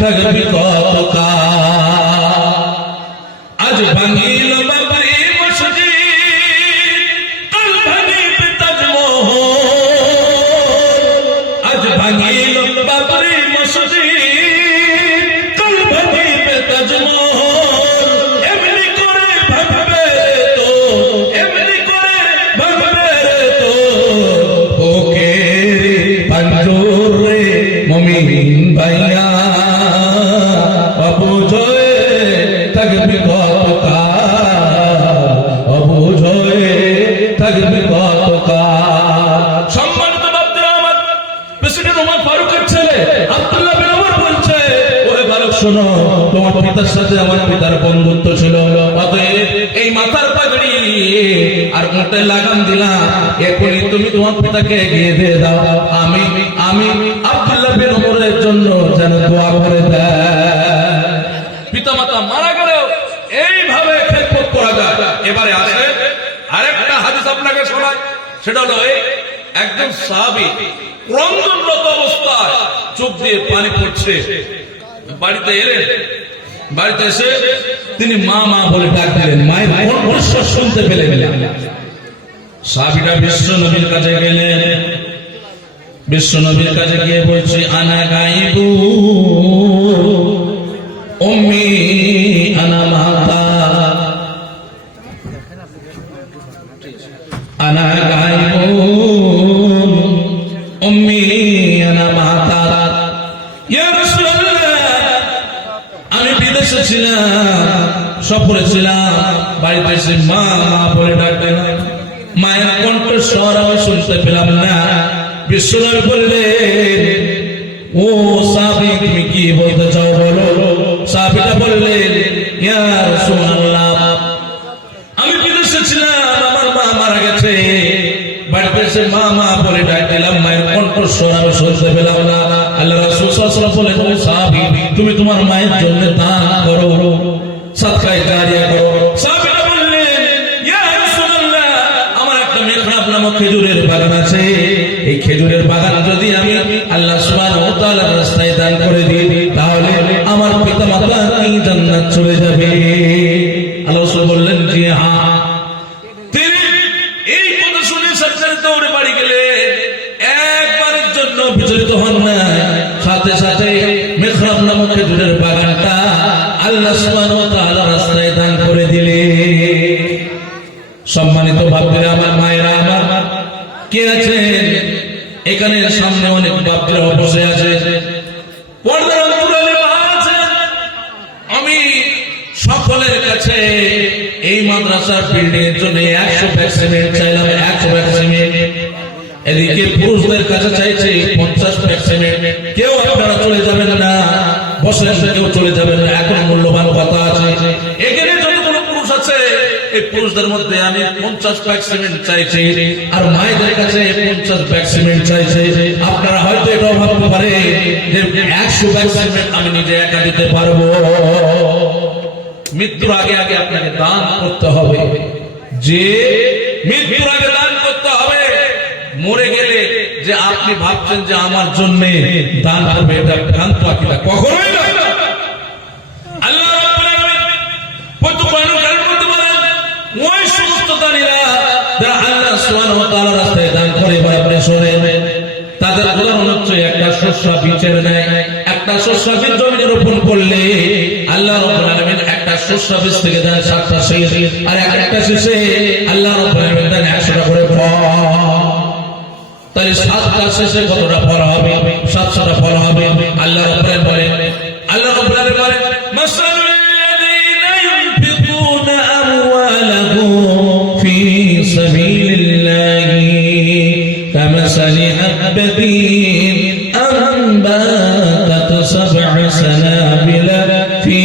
থাকবি কতকাল। আজ ভাঙিল বাবরি মসজিদ, কাল ভাঙিবে তাজমহল। আজ ভাঙিল বাবরি মসজিদ, কাল ভাঙিবে তাজমহল। এমনি করে ভাঙবে তো, এমনি করে ভাঙবে তো, ওকে পাঞ্জর রে মুমিন ভাইয়া, অবুঝ হয়ে থাকবি কতকাল, অবুঝ হয়ে থাকবি কতকাল। সম্মানিত বাপরা, আমার প্রেসিডেন্ট ওমর ফারুকের ছেলে আব্দুল্লাহ বিন ওমর বলছে, ওরে বালক শোনো, তোমার পিতার সাথে আমার পিতার বন্ধুত্ব ছিল, অতএব এই মাথার পাগড়ি আর মুখে লাগাম দিলাম, এখনই তুমি তোমার পিতাকে এগিয়ে দিয়ে দাও। আমি আমি আব্দুল্লাহ বিন ওমরের জন্য যেন দোয়া করে দেয়। পিতা মাতা মারা গেলেও এইভাবে খেদমত করা যায়। এবারে আসে আরেকটা হাদিস আপনাকে শোনাই, সেটা হলো একজন সাহাবী ক্রন্দনরত অবস্থায় চোখ দিয়ে পানি পড়ছে, বাড়িতে এলেন। বাড়িতে এসে তিনি মা মা বলে ডাক দিলেন, মায়ের কণ্ঠস্বর শুনতে পেলেন। সাহাবীটা বিশ্ব নবীর কাছে গেলেন, বিশ্ব নবীর কাছে গিয়ে বলছে, আনা গাইবু উম্মি আনা মাতা, আনা গাইবু উম্মি আনা মাতা। ইয়া রাসূলুল্লাহ, আমি বিদেশে ছিলাম, সফরে ছিলাম, বাড়িতে এসে মা মা বলে ডাকলেন, মায়ের কণ্ঠস্বর আমি শুনতে পেলাম না। বিশ্বনবী বললেন, ও সাহাবী, তুমি কি বলতে চাও বলো। সাহাবীটা বললেন, ইয়া রাসূলুল্লাহ, আমি বিদেশে ছিলাম, আমার মা মারা গেছে, বাড়িতে এসে মা মা বলে ডাক দিলাম, মায়ের কণ্ঠস্বর আমি শুনতে পেলাম না। আল্লাহ রাসূল সাল্লাল্লাহু আলাইহি ওয়াসাল্লাম বললেন, ও সাহাবী, তুমি তোমার মায়ের জন্য দান করো, সাদকায়ে জারিয়া করো। সাহাবীটা বললেন, ইয়া রাসূলুল্লাহ, আমার একটা মেহরাব নামক খেজুরের বাগান আছে, এই খেজুরের বাগান যদি আমি আল্লাহ সুবহানাহু ওয়া তাআলার রাস্তায় দান করে দিই, তাহলে আমার পিতামাতা কি জান্নাত চলে যাবে? আল্লাহ রাসূল বললেন, জি হ্যাঁ। তিনি এই কথা শুনে সরকারে দৌড়ে বাড়ি গেলেন, একবারের জন্য বিচলিত হন না, সাথে সাথে মেহরাব নামক খেজুরের বাগানটা আল্লাহ সুবহানাহু ওয়া তাআলার রাস্তায় দান করে দিলেন। সম্মানিত ভাইরা আমার, মায়েরা আমার, কে আছেন এখানে? সামনে অনেক বাপরা বসে আছে, পর্দার অন্তরালে মা আছেন। আমি সকলের কাছে এই মাদ্রাসার বিল্ডিং এর জন্য 100 ব্যাগ সিমেন্ট চাইলাম, 100 ব্যাগ সিমেন্ট। এদিকে পুরুষদের কাছে চাইছে 50 ব্যাগ সিমেন্ট। কেউ আপনারা চলে যাবেন না, বসেন, কেউ চলে যাবেন না, এখন মূল্যবান কথা আছে। এখানে যতগুলো পুরুষ আছে, এই পুরুষদের মধ্যে আমি 50 ব্যাগ সিমেন্ট চাইছি, আর মায়েদের কাছে 50 ব্যাগ সিমেন্ট চাইছে। আপনারা হয়তো এটাও ভাবতে পারে যে 100 ব্যাগ সিমেন্ট আমি নিজে একা দিতে পারবো। মৃত্যুর আগে আগে আপনাকে দান করতে হবে, যে মৃত্যুর আগে দান করতে হবে। মরে গেলে যে আপনি ভাবছেন যে আমার জন্য দান করবে, এটা ভ্রান্ত আকীদা, কখনোই না। আল্লাহ রাব্বুল আলামিন পবিত্র কোরআনুল কারীমের মধ্যে বলেন, ওই সমস্ত দানীরা যারা আল্লাহ সুবহানাহু ওয়া তাআলার রাস্তায় দান করে, এবার আপনি শুনেন, তাদের উদাহরণ হচ্ছে একটা শস্য বীজের ন্যায়। একটা শস্য বীজ জমিতে রোপণ করলে আল্লাহ রাব্বুল আলামিন একটা শস্য বীজ থেকে দেন 7টা শীষ, আর একটা শীষে আল্লাহ রাব্বুল আলামিন দেন 100টা করে ফল। তাহলে 7টা শীষে কতটা ফল হবে? 700টা ফল হবে। আল্লাহ রাব্বুল আলামিন বলেন, আল্লাহ রাব্বুল আলামিন বলেন, মাসালুল লাযীনা ইউনফিকুনা আমওয়ালাহুম ফী সাবিলিল্লাহি কামাসালি হাববাতিন আনবাতাত সাব'a সানাবিলা ফী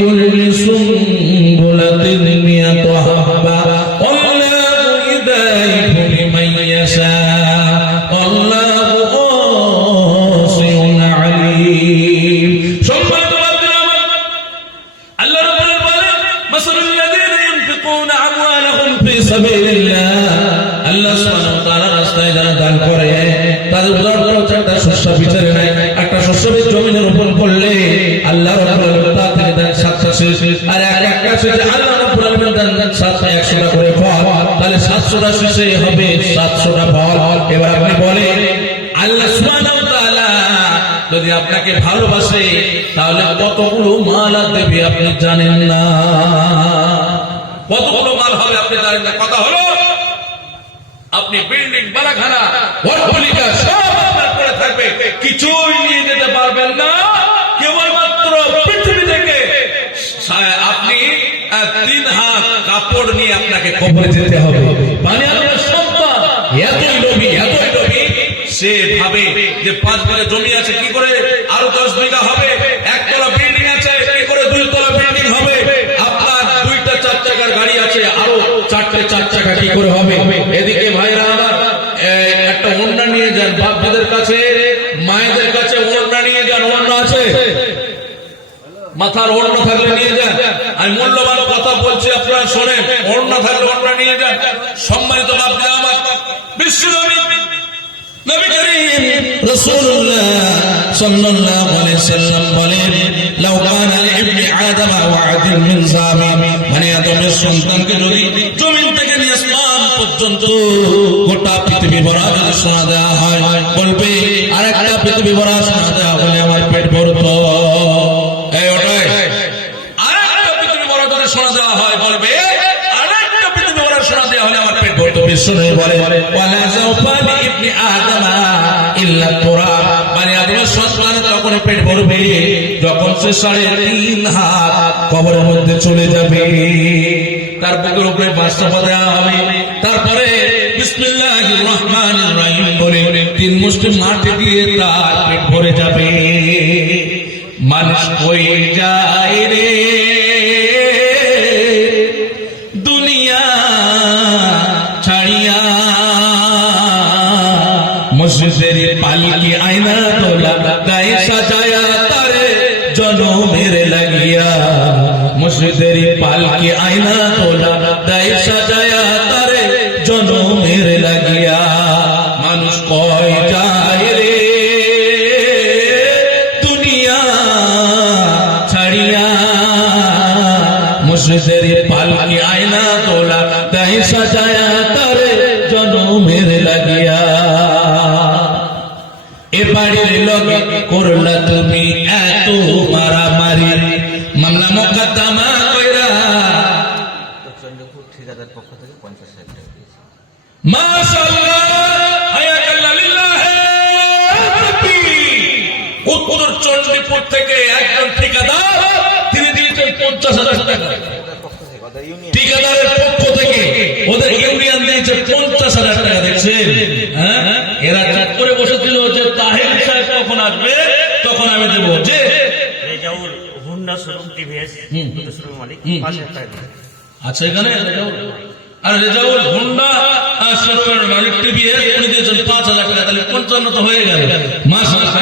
কুল্লি সুনবুলাতিন মিয়াতু হাব্বা আল্লাহু ইউদাইফু লিমান ইয়াশা আল্লাহু ওয়াসি'উন হিসেবে জমিনের উপর করলে আল্লাহ রাব্বুল আলামিন তা থেকে দেন 7টা শেষ, আর এক কাছে যে আল্লাহ রাব্বুল আলামিন দেন 7টা 100টা করে ফল, তাহলে 700টা শেষে হবে 700টা ফল। এবার আপনি বলেন আল্লাহ সুবহানাহু ওয়া তাআলা যদি আপনাকে ভালোবাসে তাহলে কতগুলো মাল দেবে আপনি জানেন না? কতগুলো মাল হবে আপনি জানেন না? কথা হলো আপনি বিল্ডিং বালাখানা ওয়ার্কলিকা সব আপনার পড়ে থাকবে, কিছুই নিয়ে যেতে পারবেন না, কেবলমাত্র পৃথিবী থেকে আপনি 3 হাত কাপড় নিয়ে আপনাকে কবরে যেতে হবে। মানে আপনার সন্তান এতই লোভী সে ভাবে যে 5 বিঘা জমি আছে, কি করে আরো 10 বিঘা হবে, 1 তলা বিল্ডিং আছে, কি করে 2 তলা বিল্ডিং হবে, আপনার 2টা 4 চাকার গাড়ি আছে, আরো 4টে 4 চাকা কি করে হবে। এদিকে ভাইরা আমার একটা ওড়না নিয়ে যান, বাপদের কাছে মায়েদের কাছে ওড়না নিয়ে যান, ওড়না আছে মাথার ওড়না থাকলে নিয়ে যান। আমি মূল্যবান কথা বলছি আপনারা শোনেন, ওড়না থাকলে ওড়না নিয়ে যান। সম্মানিত বাপদের আমার, বিশ্বনবী নবী করিম রাসূলুল্লাহ সাল্লাল্লাহু আলাইহি ওয়াসাল্লাম বলেন, লাউ কানা লিইবনি আদম ওয়া'দিন মিন যামিন, মানে আদমের সন্তানকে যদি জমিন থেকে নিয়ে আসমান পর্যন্ত গোটা পৃথিবী ভরা যদি শোনা দেওয়া হয়, বলবে আরেকটা পৃথিবী ভরা শোনা দেওয়া হলে আমার পেট ভরতো। এই ওটাই আরেকটা পৃথিবী ভরা যদি শোনা দেওয়া হয়, বলবে আরেকটা পৃথিবী ভরা শোনা দেওয়া হলে আমার পেট ভরতো। বিশ্বনবী বলে ওয়ালা যাওফা লিইবনি আদম ইল্লা তুরাব, মানে আদমের সন্তান তখন পেট ভরবে যখন সে 3.5 হাত কবরের মধ্যে চলে যাবে, তার বুকের উপরে বাসটা দেওয়া হবে, তারপরে বিসমিল্লাহির রহমানির রহিম বলে 3 মুষ্টি মাটি দিয়ে তার পেট ভরে যাবে। মানুষ কই যায় রে দুনিয়া ছাড়িয়া, মসজিদের পালকি আয়না তোলা গায়ে সাজায়া তারে জনমের লাগিয়া, মসজিদের পালকি আয়না তোলা গায়ে সাজায়া তারে জনমের লাগিয়া। মানুষ কয় যায় রে দুনিয়া ছাড়িয়া, মসজিদের পালকি আয়না তোলা গায়ে সাজায়া তারে জনমের লাগিয়া। এ বাড়ির লগে করলা তুমি এত মারামারি, মামলা মোকদ্দমা কইরা চন্দ্রপুর ঠিকাদার পক্ষ থেকে 50,000 টাকা দিয়েছে। মাশাআল্লাহ, হায়াকাল্লাহ লিল্লাহ। উত্তর চন্দ্রপুর থেকে একজন ঠিকাদার তিনি দিয়েছেন 50,000 টাকা। ঠিকাদারের পক্ষ থেকে ওদের ইউনিয়ন দিয়েছে 50,000 টাকা। দেখছেন, এরা চাট করে বসেছিল যে তাহির সাহেব কখন আসবে তখন আমি দেব। যে Rezaul Honda showroom TVS showroom মালিক 5,000 টাকা দিয়েছে। আচ্ছা, এখানে রেজাউল আর রেজাউল হুন্ডা শোরুমের মালিক টিভিএস উনি দিয়েছেন 5,000 টাকা, তাহলে 55 তো হয়ে গেল। মাশাআল্লাহ,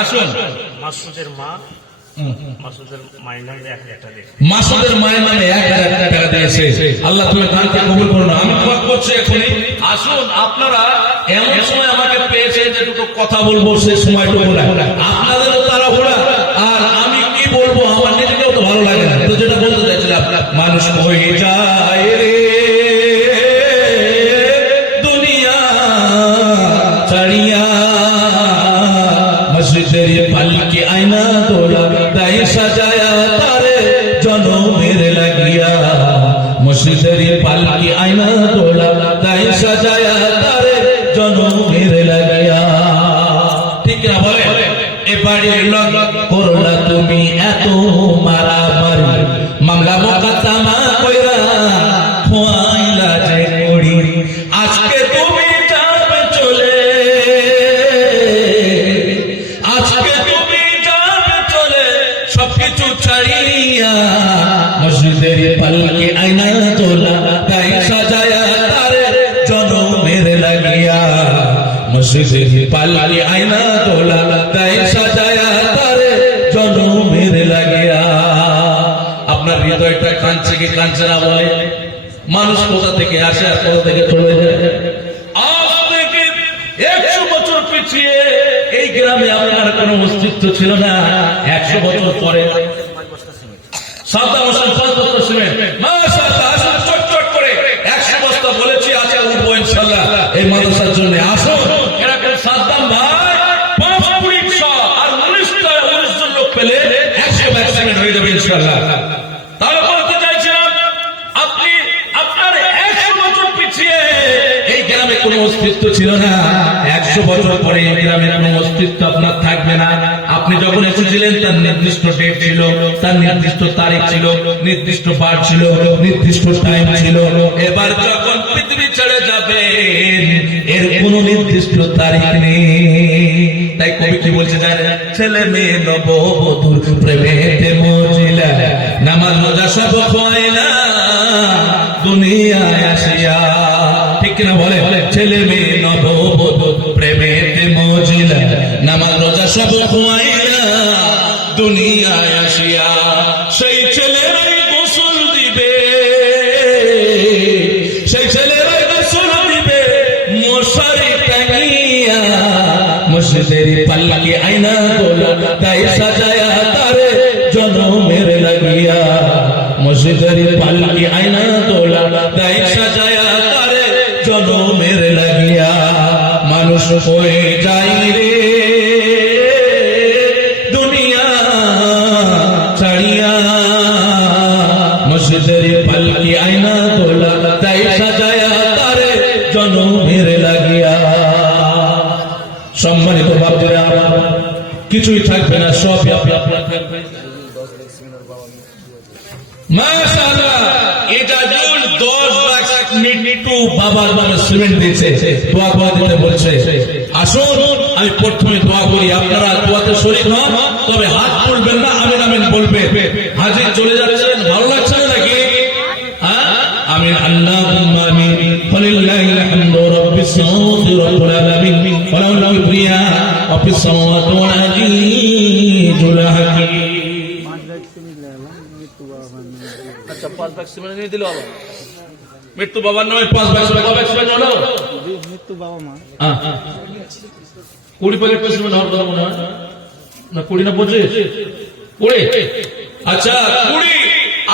আসুন। মাসুদের মা মাসুদের মায়ের নামে 1,000 টাকা দিয়েছে। মাসুদের মায়ের নামে 1,000 টাকা দিয়েছে। আল্লাহ তুমি দানকে কবুল করুন। আমি দোয়া করছি এখনই। আসুন, আপনারা এমন সময় আমাকে পেয়েছেন যে দুটো কথা বলবো, সেই সময়টুকু না আপনাদেরও তাড়াহুড়া, আর আমি কি বলবো আমার নিজেকেও তো ভালো লাগে না। তো যেটা বলতে চাইছিলাম, মানুষ হয়ে যায় রে দুনিয়া ছাড়িয়া, মসজিদের পালকি আয়না তোলা গায়ে সাজায়া তারে জনমের লাগিয়া, মসজিদের পালকি আয়না তোলা গায়ে সাজায়া তারে জনমের লাগিয়া। ঠিক না বলে? এ বাড়ির লগ করলা তুমি এত মারামারি, মামলা মোকদ্দমা কইরা খোয়াইলা যে করি, আজকে তুমি যাবে চলে, আজকে তুমি যাবে চলে সবকিছু ছাড়িয়া, মসজিদের পালকি আয়না তোলা গায়ে সাজায়া তারে জনমের লাগিয়া, মসজিদের পালকি আয়না তোলা গায়ে সাজায়া তারে জনমের লাগিয়া। আপনার হৃদয়টা কাঁদছে কি কাঁদছে না বলে? মানুষ কোথা থেকে আসে আর কোথা থেকে চলে যায়। আজ থেকে 100 বছর পিছিয়ে এই গ্রামে আপনার কোনো অস্তিত্ব ছিল না। 100 বছর পরে সাদ্দাম হোসেন 5 বছর ছিলেন, মাশাআল্লাহ, আসুন চটচট করে 100 বস্তা বলেছি, আজকে উঠবো ইনশাআল্লাহ এই মাদ্রাসার জন্য। আসুন এরকম সাদ্দাম ভাই 5 আর 19 জন লোক পেলে 100 ভ্যাকসিনেট হয়ে যাবে ইনশাআল্লাহ। তাহলে বলতে চাইছিলাম, আপনি আপনার 100 বছর পিছিয়ে এই গ্রামে কোনো অস্তিত্ব ছিল না। 100 বছর পরে এই গ্রামে কোনো অস্তিত্ব আপনার থাকবে না। আপনি যখন এসেছিলেন তার নির্দিষ্ট ডেট ছিল, তার নির্দিষ্ট তারিখ ছিল, নির্দিষ্ট বার ছিল, নির্দিষ্ট টাইম ছিল। এবার যখন পৃথিবী ছেড়ে যাবেন এর কোনো নির্দিষ্ট তারিখ নেই। তাই কবি কি বলছে জানেন? ছেলে মেয়ে নববধূর প্রেমেতে মজিলা, নামাজ রোজা সব খোয়াইলা দুনিয়ায় আসিয়া। ঠিক কিনা বলে? ছেলে মেয়ে নববধূর প্রেমেতে মজিলা, নামাজ রোজা সব খোয়াইলা দুনিয়ায় আসিয়া। সেই ছেলেরাই গোসল দিবে, সেই ছেলেরাই গোসল দিবে মশারি টাঙিয়া, মসজিদের পাল্লাকে আয়না গোলা তাই সাজায়া তারে জনমের লাগিয়া। মসজিদের পাল্লাকে আয়না গোলা তাই সাজায়া তারে জনমের লাগিয়া। মানুষ হয়ে যাই রে দুনিয়া ছাড়িয়া, মসজিদের পাল্লাকে আয়না গোলা তাই সাজায়া তারে জনমের লাগিয়া। সম্মানিত বাপজিরা, কিছুই থাকবে না, সবই আপনার থাকবে। মাশাআল্লাহ, এটা জুল 10 লাখ মিট্টু বাবার নামে সিমেন্ট দিয়েছে, দোয়া করে দিতে বলছে। আসুন আমি প্রথমে দোয়া করি, আপনারা দোয়াতে শরীক হন, তবে হাত তুলবেন না, আমিন আমিন বলবে। হাজির চলে যাচ্ছেন, ভালো লাগছে না নাকি? আমিন, আল্লাহুম্মা আমিন। ওয়ালিল্লাহিল হামদু রাব্বিস সামাওয়াতি রাব্বিল আলামিন ওয়া লাহুল কিবরিয়া ওয়া ফিস সামাওয়াতি ওয়াল আজিজুল হাকীম। আচ্ছা, 5 ভ্যাকসিন নিয়ে দিল বাবা। মৃত্যু বাবার নামে 5 ভ্যাকসিন হলো। মৃত্যু বাবা মা 20 প্যাকেট ভ্যাকসিন হওয়ার কথা মনে হয় না? 20 না 25? 20। আচ্ছা 20,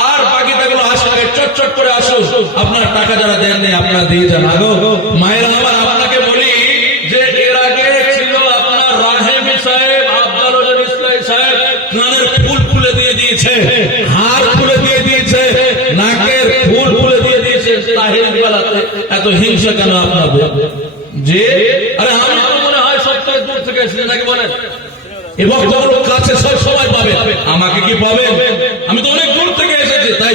আর বাকি থাকলো 80 প্যাকেট। চটচট করে আসুন, আপনার টাকা যারা দেননি আপনারা দিয়ে যান। আগো মায়েরা আমার, আপনাকে বলি যে এর আগে ছিল আপনার রাহেমি সাহেব, আব্দুল ওয়াজেদ ইসলামী সাহেব, কানের ফুল খুলে দিয়ে দিয়েছে, হার খুলে দিয়ে দিয়েছে, নাকের ফুল খুলে দিয়ে দিয়েছে। তাহির বেলাতে এত হিংসা কেন আপনাদের? যে আরে আমি তো মনে হয় সপ্তাহে দূর থেকে এসেছি নাকি বলেন? এবং যখন কাছে সব সময় পাবে, আমাকে কি পাবেন? আমি তো অনেক দূর থেকে এসেছি, তাই